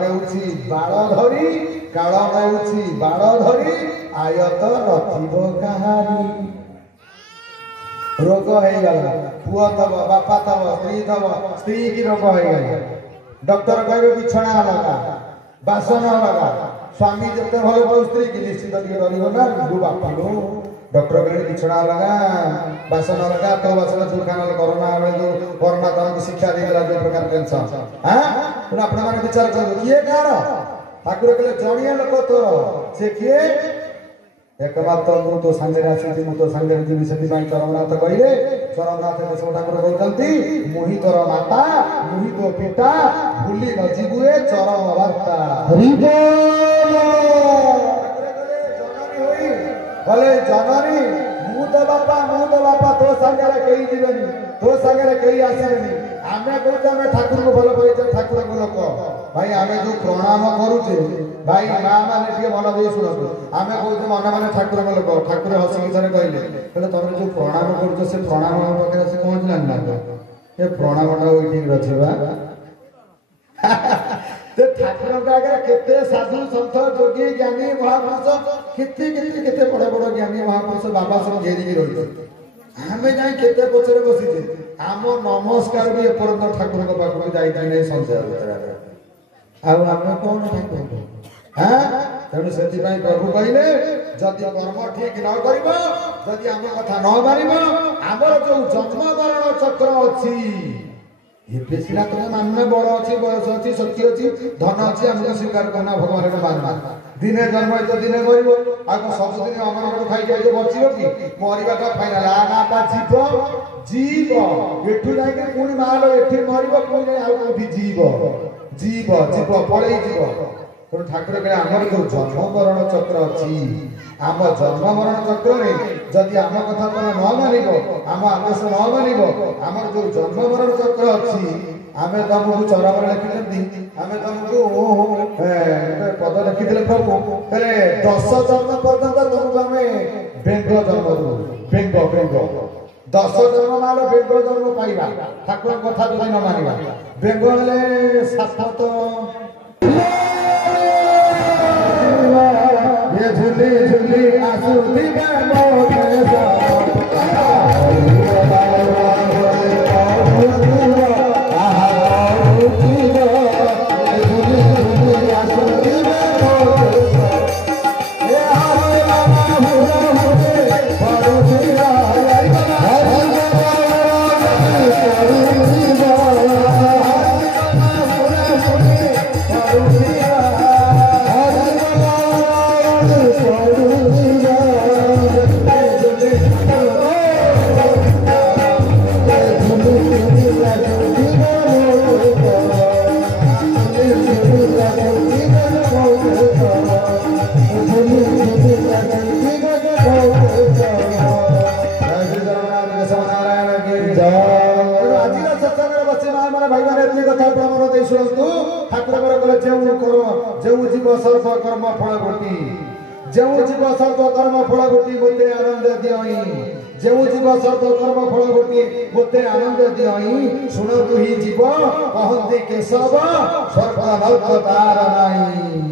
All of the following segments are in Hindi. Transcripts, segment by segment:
ନେଉଛି ବାଳ ଧରି କାଳ ନେଉଛି ବାଳ ଧରି ଆୟତ ନଥିବ କାହାରି। ରୋଗ ହେଇଗଲା, ପୁଅ ଥବ ବାପା ଥବ ସ୍ତ୍ରୀ ଥବ, ସ୍ତ୍ରୀ କି ରୋଗ ହେଇଗଲା, ଡକ୍ଟର କହିବେ ବିଛଣା ଅଲଗା ବାସନ ଅଲଗା। ସ୍ୱାମୀ ଯେତେ ଭଲ ପାଉ ସ୍ତ୍ରୀ କି ନିଶ୍ଚିତ ଟିକେ ରହିବ ନା ବାପିଲୁ। ଡକ୍ଟର କହିଲେ ବିଛଣା ଅଲଗା ବାସନ ଅଲଗା, ତୋ ବାସନ ତୁ ଖାନ। କରୋନା ବେଳେ ଯୋଉ କରୋନା ତମକୁ ଶିକ୍ଷା ଦେଇଗଲା ଯୋଉ ପ୍ରକାର ଟେନସନ, ତେଣୁ ଆପଣମାନେ ବିଚାର କରନ୍ତୁ କିଏ କାହାର। ଠାକୁର କହିଲେ ଜଣିଏ ଲୋକ ତୋର, ସେ କିଏ? एकमात्र मु तो सांगे आसी मु तो सांगे जीवी से चरमनाथ कहले। चरमनाथ केशव ठाकुर कहते मुहि तोर माता मुहि तो पिता भूली न जीवुए चरम वार्ता। भले जननी मु तो बापा तो सांगे कई जीवेनी, तो सांगे कई आसबेनी। आमे कहते आम ठाकुर को भल पाइचे, ठाकुर को लोक भाई आमे जो प्रणाम करुचे भाई माँ मैंने मन दे शुणु। आम कहते मन मैंने ठाकुर को लोक। ठाकुर हसिकी थे कहले तुम जो प्रणाम कर से प्रणाम पाखे आस पहुँचला ना ये प्रणामटा ये रचवा। ठाकुर आगे केते साधु सन्थ जोगी ज्ञानी महापुरुष केते बड़ बड़ ज्ञानी महापुरुष बाबा सब घेरिकी रही आम जाए केते पचरे बसीचे आम नमस्कार भी एपर्यंत ठाकुर पाखक जाई संशय आम कौन ठाकुर। तेणु से प्रभु कहले जदि कर्म ठीक न कर आम कथा न मानिब आमर जो जन्म मरण चक्र अच्छी ये सीना तुम मानना बड़ अच्छी बयस अच्छी शक्ति अच्छी धन अच्छी आमको स्वीकार करना भगवान को मानना। दिने जन्म तो दिने मर आग सबुदिन अमर खाई खाई बचो कि मरवाटा फाइनाल आपा जीव जीव एठू जाके पुणी माल एठी मर पुणी आउठी जीव जीव जीव पड़े जीव। तेणु ठाकुर कहे आमर जो जन्म मरण चक्र अच्छी आम जन्म मरण चक्र में जदि आम कथा तुम न मानिब आम आदेश न मानिब आमर जो जन्म मरण चक्र अच्छी आम तुमको चरम लिखिदी आम तुमको पद लिखिदे प्रभु कहले 10 जन्म पर्यंत तुमको आम बेंग जन्म दू बेंग बेंग 10 जन्म माल बेंग जन्म पाइबा ठाकुर कथा तुम न मानिबा बेंग हेले शाश्वत ये झूली झूली आसुदी सर्वकर्म फल घटी जो जीव सर्वकर्म फल घटी मते आनंद दियई जो जीव सर्वकर्म फल घटी मते आनंद दियई सुन तु ही जीव कहते केशव सर्वनर्थ तार नहीं।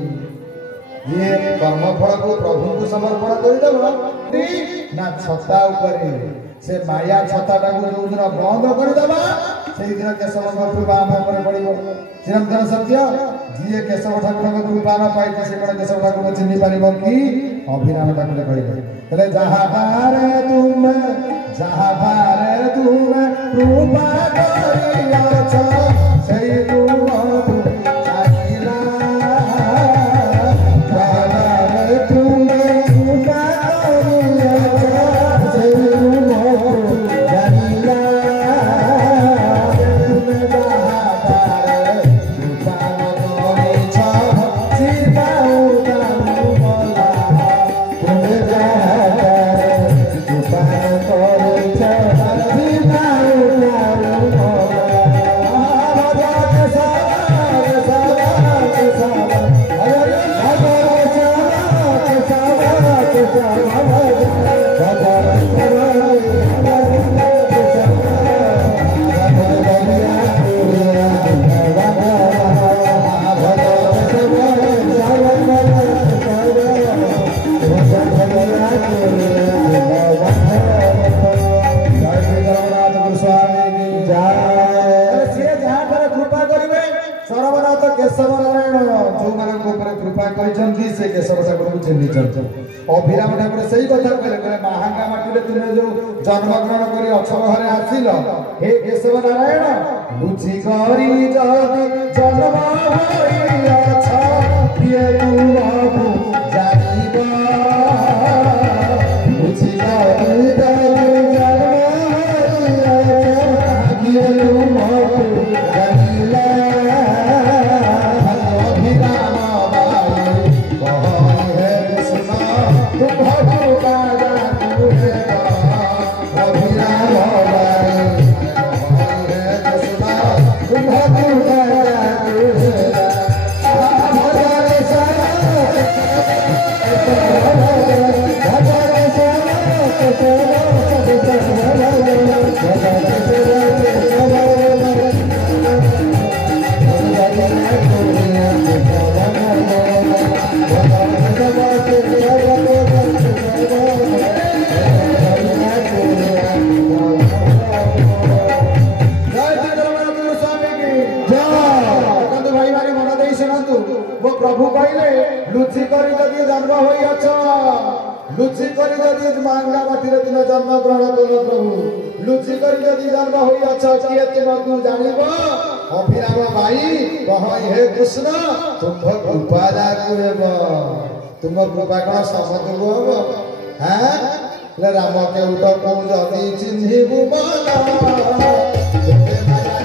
ये कर्म फल को प्रभु को समर्पण कर देबो ना छता ऊपर से माया छताटा को जो दिन बंद कर देबा से दिन केशव कृपा आम पर पड़िबो। चिरंतन सत्य जी केशव ठाकुर कृपा न पाई से कौन केशव ठाकुर को चिन्ह पार कि अभिराम ठाकुर कहले जहाँ पारे तुम कृपा करियाछ सही तुम कृपा करिसंती से केशव ठाकुर को चिन्हिचंती अभिराम ठाकुर सही कथा कहले महांगा माटी तुम जो जन्म ग्रहण करी अक्षर घरे आसिल हे केशव नारायण लुचि करी जदि जन्म होई अछ किए तू बाबू जानिबा लुचि करी जदि जन्म होई अछ किए तू बाबू जानिला प्रभु कहले लुचि करी जदि जन्म होई अछ लुचि करी जदि मांगला माटी रे दिन जन्म ग्रहण करो प्रभु लुचि करी जदि जन्म होई अछ किए तुमको जानिबो अभिराम भाई कहई हे कृष्ण तुम कृपा लागुएबो तुम कृपा कण समत होबो हैं ले राम के उठ को जदि चिन्हिबु माना तुमे माया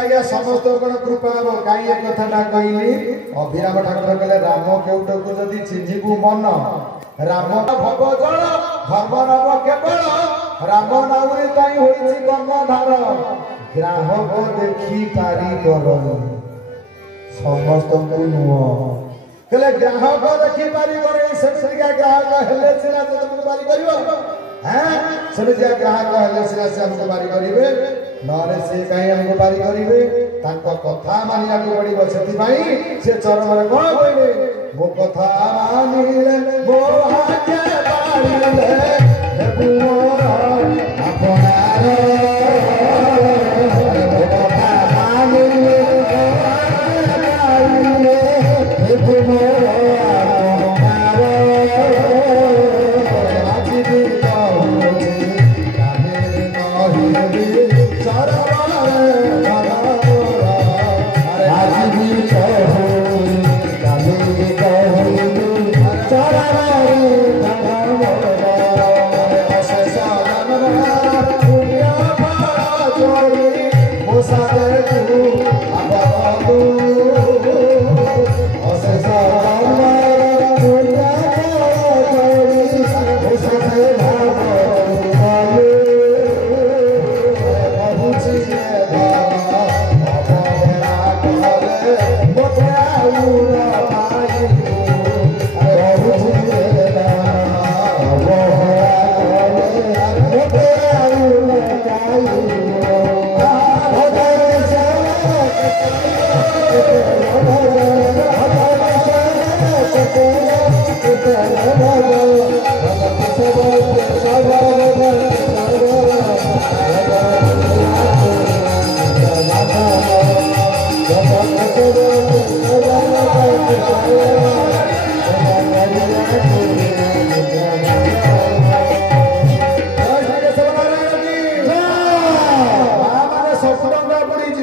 कियो समस्त कृपा हम कहीं कथा कहली अभिराम ठाकुर कहले राम केउट को जदि चिन्हिबु मन राम भव जल धर्म नव केवल राम नाउरी ताई होइछि कर्णधार ग्राहक देखी पारी कर समस्त को नुह कहले ग्राहक देखी पारी कर सेमिका ग्राहक हेले सिना तुमको पारी करिवो हैं सेमिका ग्राहक हेले सिना से हमको पारी करिवे नरे से कहीं हमको पारी करिवे तांको कथा मानिया को पड़िबो सेति भाई से चरण रे कोन कहले मो कथा मानिले मो हाके बाड़िले हे मोर अपनार मो कथा मानिले मो हाके बाड़िले हे मोर अपनार आजि दिन कहूछि काहे कहिबी चरण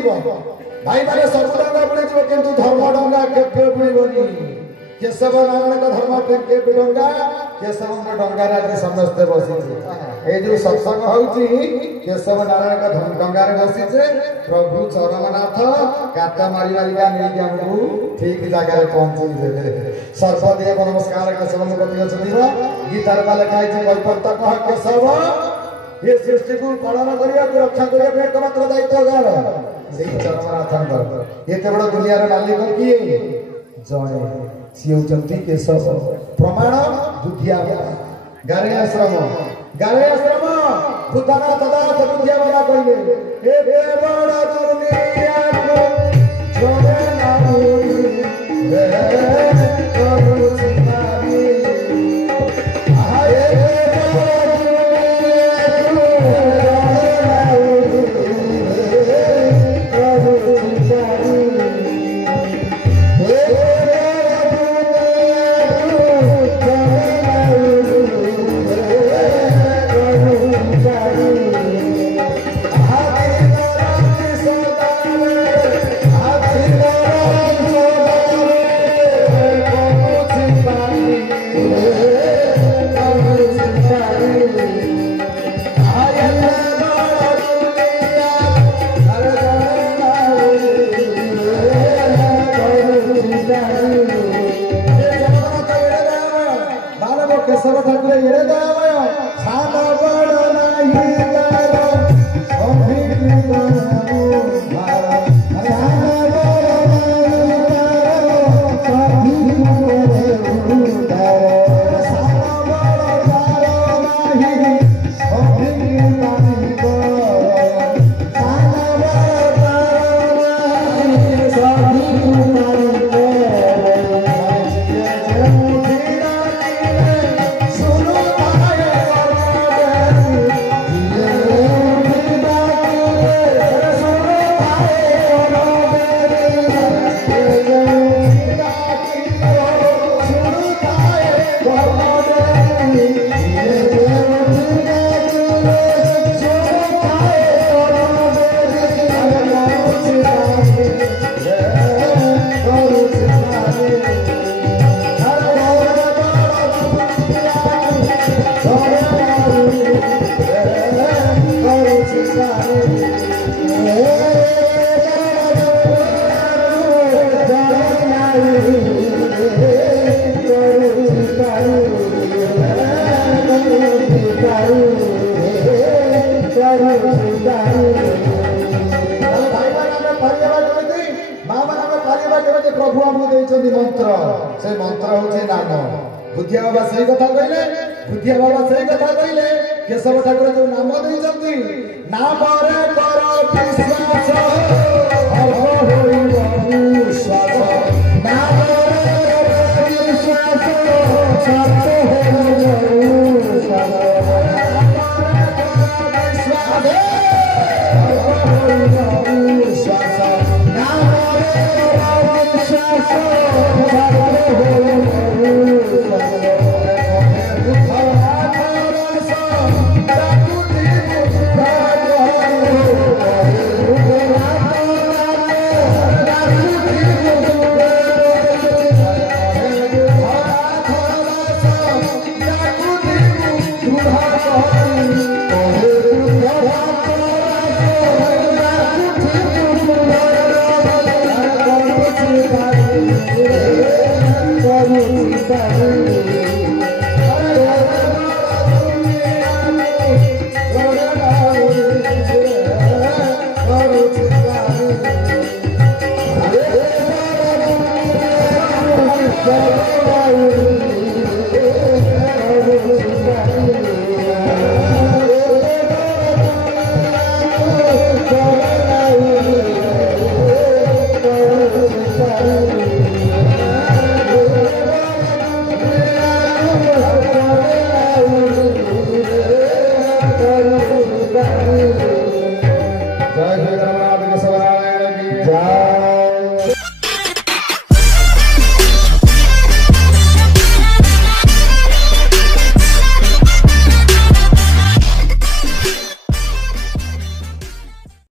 भाई माने सब डंगा बुड़ी किंतु धर्म डंगा केबे बुड़ीबनी केशव नारायण का धर्म केबे डंगा केशव डंगा रे समस्त बसी ए जो सत्संग होउची केशव नारायण का धर्म डंगा रे बसी छे प्रभु चरमनाथ काटा मारी मारी का नै हमहु ठीक जगह रे पहुंची देबे सर्वदेव नमस्कार केशव प्रति छथिबा गीतार वाले कहै छै वैपत्ता कह केशव ये सृष्टि को पालन करिया को रक्षा करिया एकमात्र दायित्व गार सेही चरमनाथंकर एते बड़ दुनिया रे मालिक किए जय सियो जंती केशव प्रमाण बुद्धिया गारे आश्रम भूताना तदा बुद्धिया वाला कइले ए बड़ दुनिया को जोरे नाउरी रे करू चिनारी आए केशव ठाकुर एड़े दावय सान बड़ नाही तारो अभिकृत नामो मारा सान बड़ नाही तारो अभिकृत तारो सान बड़ तारो नाही अभिकृत नाही तारो सान बड़ तारो नाही अभिकृत प्रभु आमको मंत्र से मंत्र हूँ नाम बुद्धिया बाबा सही कथा कहले बुद्धिया बाबा सही कथा कहले केशव ठाकुर जो नाम देइछंती नाम रे कर विश्वास हर होई विश्वास नाम रे विश्वास सत जय